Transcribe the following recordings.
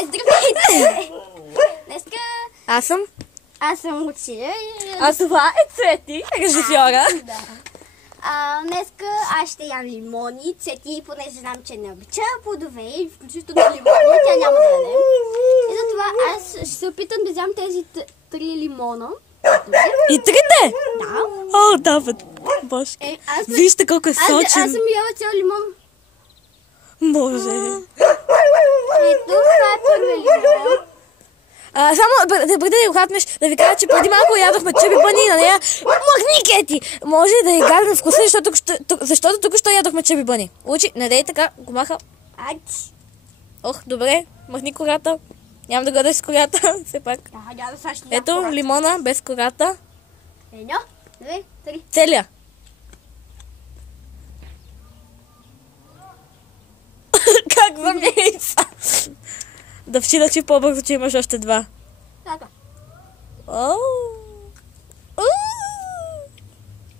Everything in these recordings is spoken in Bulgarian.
Здравейте! Днеска Аз съм Лучия. А това е Цвети, режисьора. Днеска аз ще ям лимони. Цвети, понеже знам, че не обича плодове, включително лимони, тя няма да яде. И затова аз ще се опитам да взям тези 3 лимона. И трите? Да. О, да, боже. Вижте колко е сочен. Аз съм яла цял лимон. Може. Ето, това е първи лимон. Само преди да го хапнеш, да ви кажа, че преди малко ядохме чеби бъни на нея. Махни, Кети! Може да я гадна вкуса, защото тук що ядохме чеби бъни. Учи, не дей така, го маха. Ох, добре, махни кората. Няма да гадаш с кората, все пак. Ето, лимона без кората. Едно, две, три. Целия. Как замириса? Да вчилачи по-бързо, че имаш още 2. Така.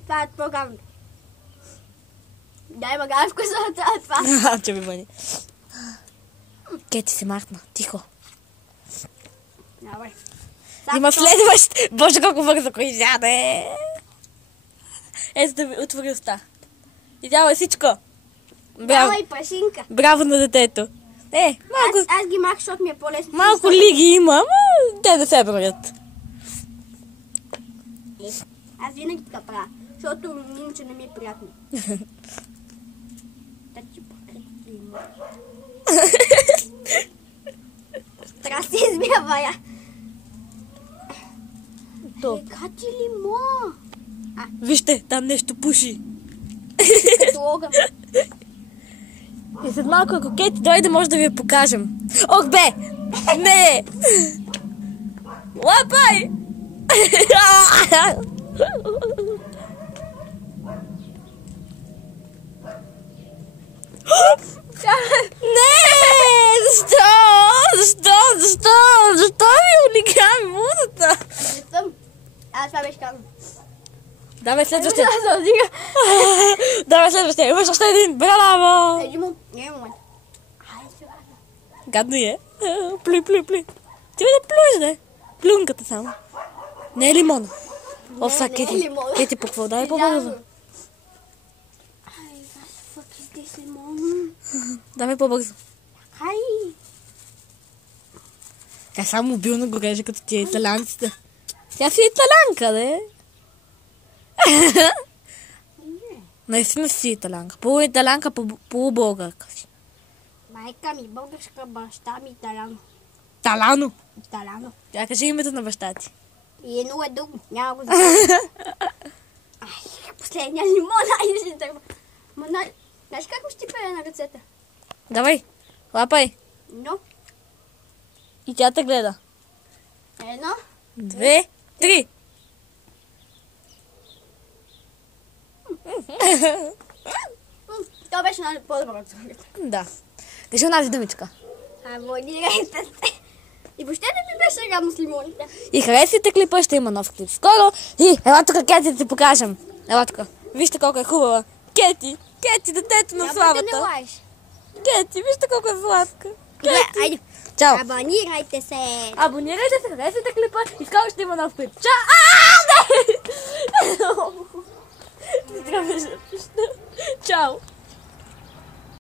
Това е по-гавно. Да, има гавно вкуса от това. Че ми бъде. Кети се махна. Тихо. Добре. Има следващ. Боже, колко бързо кой изяде. Ето да ви отвори уста. Изява всичко. Браво и прашинка. Браво на детето. Малко... Аз ги мах, защото ми е по-лесно. Малко лиги има, ама те да се броят. Аз винаги така правя, защото иначе не ми е приятно. Трябва да се измява я. Кати лимон. Вижте, там нещо пуши. Като огън. И след малко, ако Кети дойде, може да ви я покажем. Ох, бе! Не! Лапай! Не! Защо ми улигами музата? Не съм. Това беше казано. Давай следващия. Давай следващия. Имаш още един. Браво! Не е момент. Гадно е. Плюй. Ти да плюеш, да? Плюнката само. Не е лимона. Офса, Кети. Кети, по какво? Дай по-бързо. Давай по-бързо. Тя само мобилно го реже като тия италянците. Тя си италянка, да? Наистина си италянка. Полуиталянка, полубългарка си. Майка ми българска, баща ми италяно. Таляно. Тя кажи името на баща ти. И едно е друго. Няма го знам. Последния лимон. Айде ще тръгва. Знаеш как ми щипе на ръцете? Давай, лапай. Едно. И тя те гледа. 1, 2, 3. Това беше по-добро. Да. Кажи онази думичка. Абонирайте се. И въобще не ми беше гадно с лимоните. И харесайте клипа, ще има нов клип скоро. И ела тук, Кети, да ти покажем. Ела тук. Вижте колко е хубава. Кети, детето на славата. Да не лаеш. Кети, вижте колко е сладка. Добре, айде. Чао. Абонирайте се. Абонирайте се, харесайте клипа и скоро ще има нов клип. Чао! Не трябваше да пища. Чао.